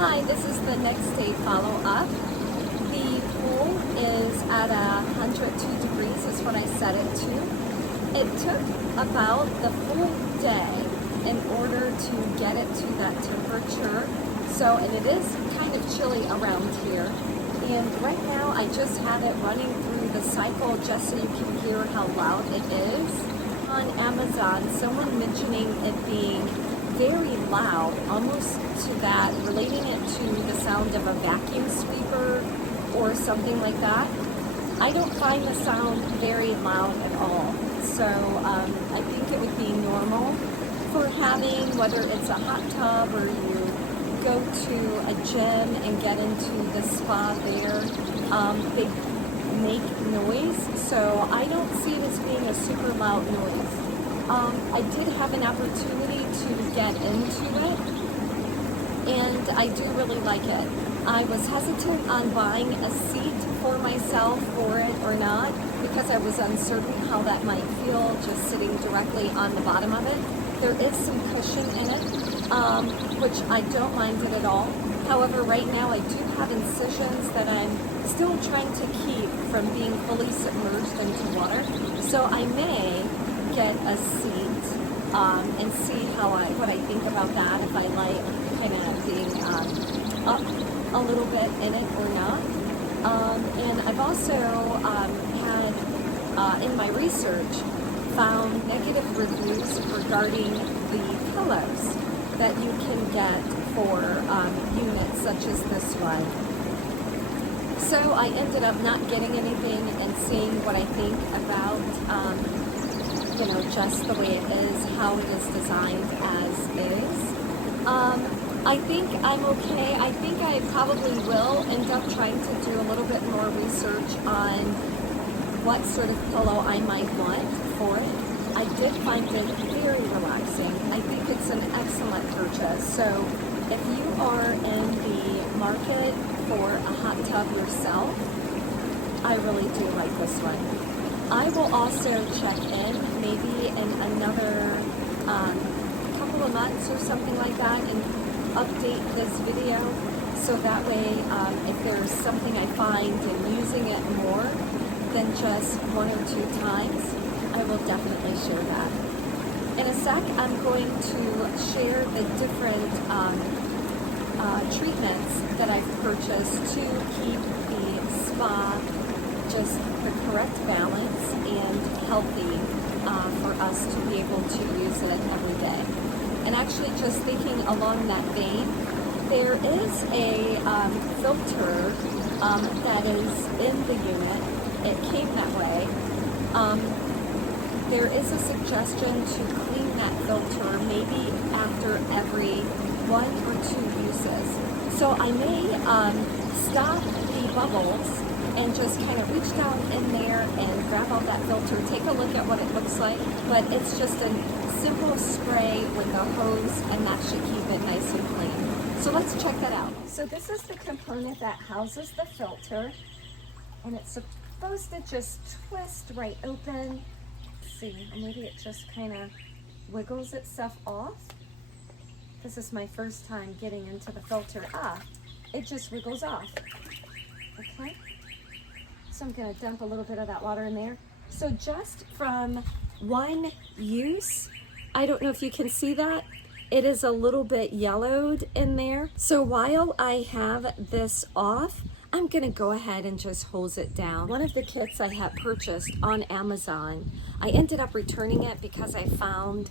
Hi, this is the next day follow-up. The pool is at 102 degrees is what I set it to. It took about the full day in order to get it to that temperature. And it is kind of chilly around here. And right now I just have it running through the cycle just so you can hear how loud it is. On Amazon, someone mentioning it being very loud, almost to that, relating it to the sound of a vacuum sweeper or something like that. I don't find the sound very loud at all. I think it would be normal for having, whether it's a hot tub or you go to a gym and get into the spa there, they make noise, so I don't see it as being a super loud noise. I did have an opportunity to get into it, and I do really like it. I was hesitant on buying a seat for myself for it or not, because I was uncertain how that might feel just sitting directly on the bottom of it. There is some cushion in it, which I don't mind it at all. However, right now I do have incisions that I'm still trying to keep from being fully submerged into water. So I may get a seat and see what I think about that, if I like kind of being up a little bit in it or not. And I've also had, in my research, found negative reviews regarding the pillows that you can get for units such as this one. So I ended up not getting anything and seeing what I think about just the way it is, how it is designed as is. I think I'm okay. I think I probably will end up trying to do a little bit more research on what sort of pillow I might want for it. I did find it very relaxing. I think it's an excellent purchase. So if you are in the market for a hot tub yourself, I really do like this one. I will also check in maybe in another couple of months or something like that and update this video, so that way if there's something I find in using it more than just 1 or 2 times, I will definitely share that. In a sec, I'm going to share the different treatments that I've purchased to keep the spa just the correct balance and healthy for us to be able to use it every day. And actually, just thinking along that vein, there is a filter that is in the unit. It came that way. There is a suggestion to clean that filter maybe after every 1 or 2 uses. So I may stop the bubbles and just kind of reach down in there and grab out that filter, take a look at what it looks like. But it's just a simple spray with a hose, and that should keep it nice and clean. So let's check that out. So this is the component that houses the filter, and it's supposed to just twist right open. Let's see, maybe it just kind of wiggles itself off. This is my first time getting into the filter. It just wiggles off. Okay. So I'm going to dump a little bit of that water in there. So just from one use, I don't know if you can see that, it is a little bit yellowed in there. So while I have this off, I'm going to go ahead and just hose it down. One of the kits I had purchased on Amazon, I ended up returning it because I found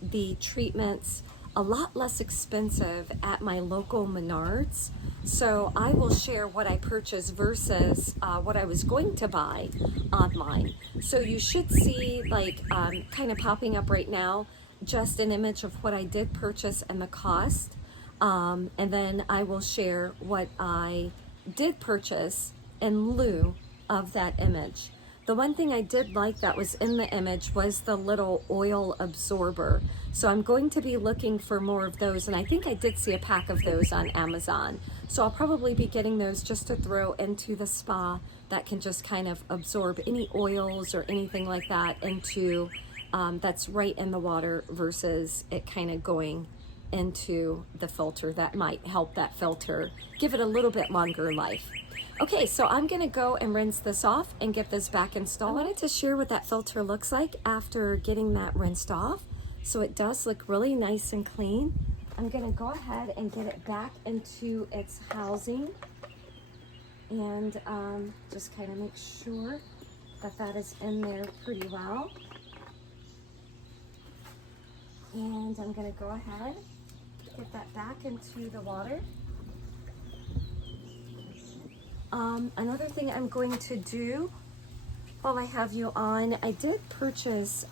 the treatments a lot less expensive at my local Menards. So I will share what I purchased versus what I was going to buy online. So you should see, like, kind of popping up right now, just an image of what I did purchase and the cost. And then I will share what I did purchase in lieu of that image. The one thing I did like that was in the image was the little oil absorber. So I'm going to be looking for more of those, and I think I did see a pack of those on Amazon. So I'll probably be getting those just to throw into the spa that can just kind of absorb any oils or anything like that into, that's right in the water versus it kind of going into the filter that might help that filter give it a little bit longer life. Okay, so I'm gonna go and rinse this off and get this back installed. I wanted to share what that filter looks like after getting that rinsed off. So it does look really nice and clean. I'm gonna go ahead and get it back into its housing and just kind of make sure that that is in there pretty well. And I'm gonna go ahead, get that back into the water. Another thing I'm going to do while I have you on, I did purchase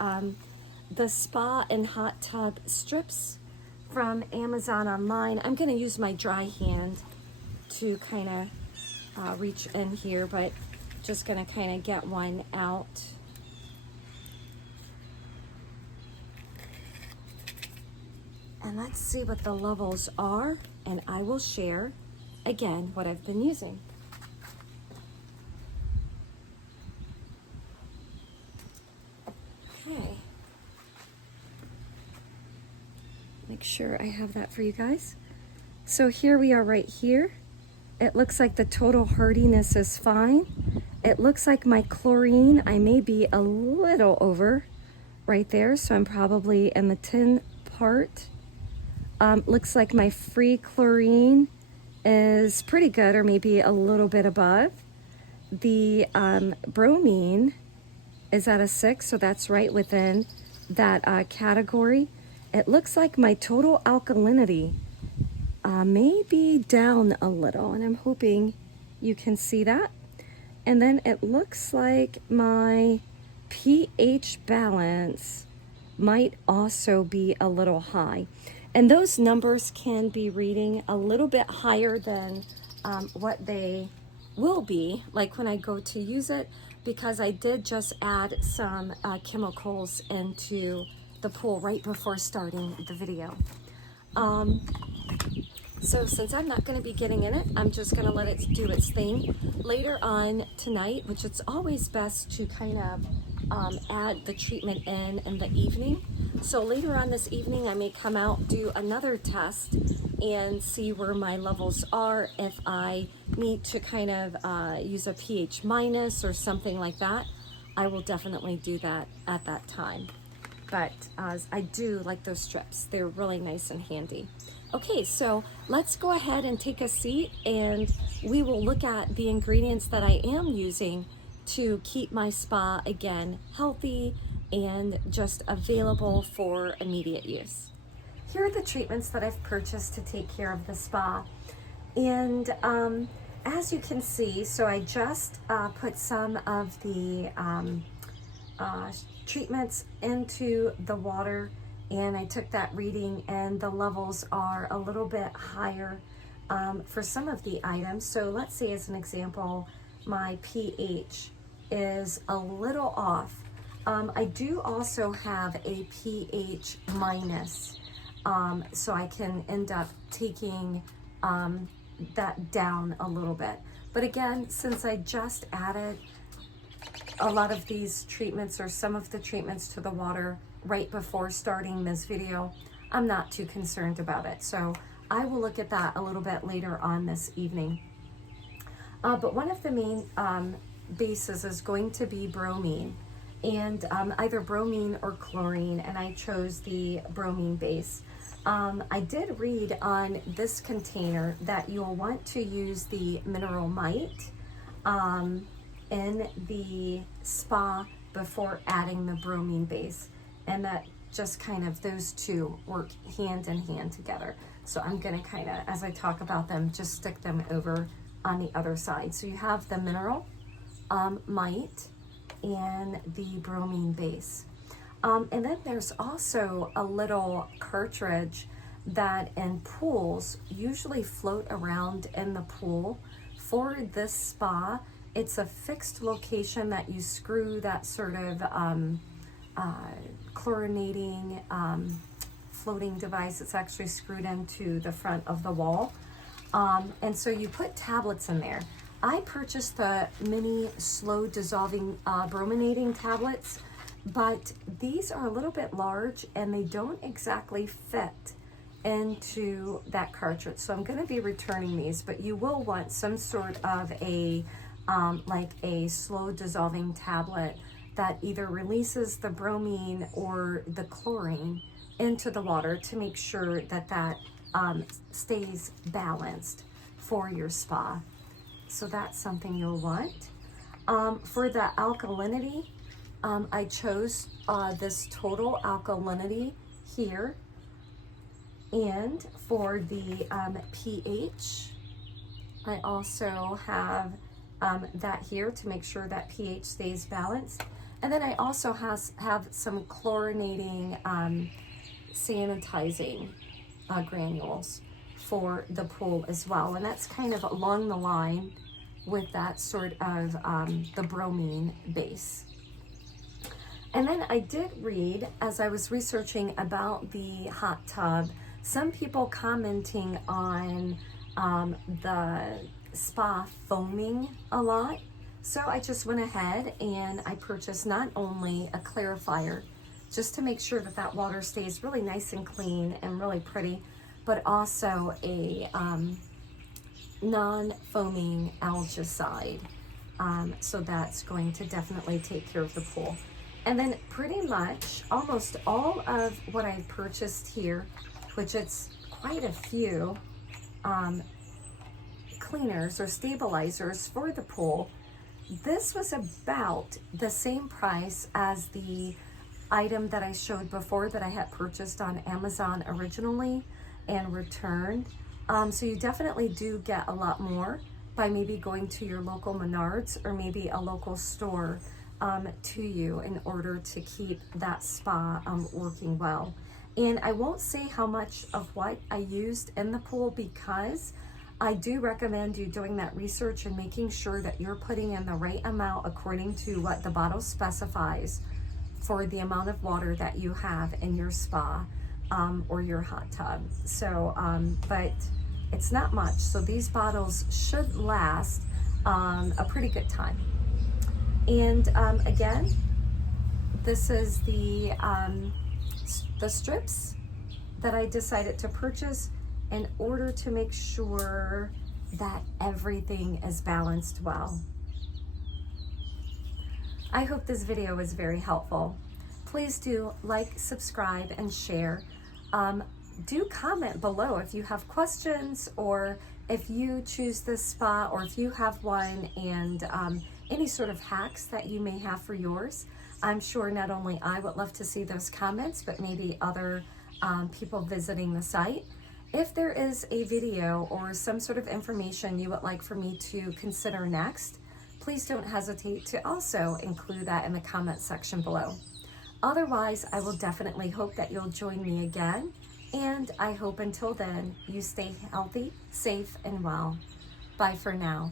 the spa and hot tub strips from Amazon online. I'm going to use my dry hand to kind of reach in here, but just going to kind of get one out. And let's see what the levels are, and I will share again what I've been using. Okay. Make sure I have that for you guys. So here we are right here. It looks like the total hardiness is fine. It looks like my chlorine, I may be a little over right there, so I'm probably in the 10 part. Looks like my free chlorine is pretty good, or maybe a little bit above. The bromine is at a 6, so that's right within that category. It looks like my total alkalinity may be down a little, and I'm hoping you can see that. And then it looks like my pH balance might also be a little high. And those numbers can be reading a little bit higher than what they will be, like when I go to use it, because I did just add some chemicals into the pool right before starting the video. So since I'm not going to be getting in it, I'm just going to let it do its thing. Later on tonight, which it's always best to kind of add the treatment in the evening. So later on this evening, I may come out, do another test, and see where my levels are. If I need to kind of use a pH minus or something like that, I will definitely do that at that time. But I do like those strips. They're really nice and handy. Okay, so let's go ahead and take a seat, and we will look at the ingredients that I am using to keep my spa, again, healthy and just available for immediate use. Here are the treatments that I've purchased to take care of the spa. And as you can see, so I just put some of the treatments into the water, and I took that reading, and the levels are a little bit higher for some of the items. So let's say, as an example, my pH is a little off. I do also have a pH minus, so I can end up taking that down a little bit. But again, since I just added a lot of these treatments, or some of the treatments, to the water right before starting this video, I'm not too concerned about it. So I will look at that a little bit later on this evening. But one of the main bases is going to be bromine, and either bromine or chlorine, and I chose the bromine base. I did read on this container that you'll want to use the mineral mite in the spa before adding the bromine base, and that just kind of, those two work hand in hand together. So I'm gonna kind of, as I talk about them, just stick them over on the other side. So you have the mineral mite and the bromine base. And then there's also a little cartridge that in pools usually float around in the pool. For this spa, it's a fixed location that you screw that sort of chlorinating floating device. It's actually screwed into the front of the wall. And so you put tablets in there. I purchased the mini slow dissolving brominating tablets, but these are a little bit large and they don't exactly fit into that cartridge. So I'm going to be returning these, but you will want some sort of a like a slow dissolving tablet that either releases the bromine or the chlorine into the water to make sure that that stays balanced for your spa. So that's something you'll want. For the alkalinity, I chose this total alkalinity here. And for the pH, I also have that here to make sure that pH stays balanced. And then I also have some chlorinating, sanitizing granules for the pool as well. And that's kind of along the line with that sort of the bromine base. And then I did read, as I was researching about the hot tub, some people commenting on the spa foaming a lot. So I just went ahead and I purchased not only a clarifier, just to make sure that that water stays really nice and clean and really pretty, but also a non-foaming algicide. So that's going to definitely take care of the pool. And then pretty much almost all of what I purchased here, which it's quite a few cleaners or stabilizers for the pool, this was about the same price as the item that I showed before that I had purchased on Amazon originally and returned. So you definitely do get a lot more by maybe going to your local Menards or maybe a local store to you in order to keep that spa working well. And I won't say how much of what I used in the pool, because I do recommend you doing that research and making sure that you're putting in the right amount according to what the bottle specifies for the amount of water that you have in your spa or your hot tub. So, but it's not much. So these bottles should last a pretty good time. And again, this is the strips that I decided to purchase in order to make sure that everything is balanced well. I hope this video was very helpful. Please do like, subscribe, and share. Do comment below if you have questions, or if you choose this spa, or if you have one, and any sort of hacks that you may have for yours. I'm sure not only I would love to see those comments, but maybe other people visiting the site. If there is a video or some sort of information you would like for me to consider next, please don't hesitate to also include that in the comment section below. Otherwise, I will definitely hope that you'll join me again, and I hope until then you stay healthy, safe, and well. Bye for now.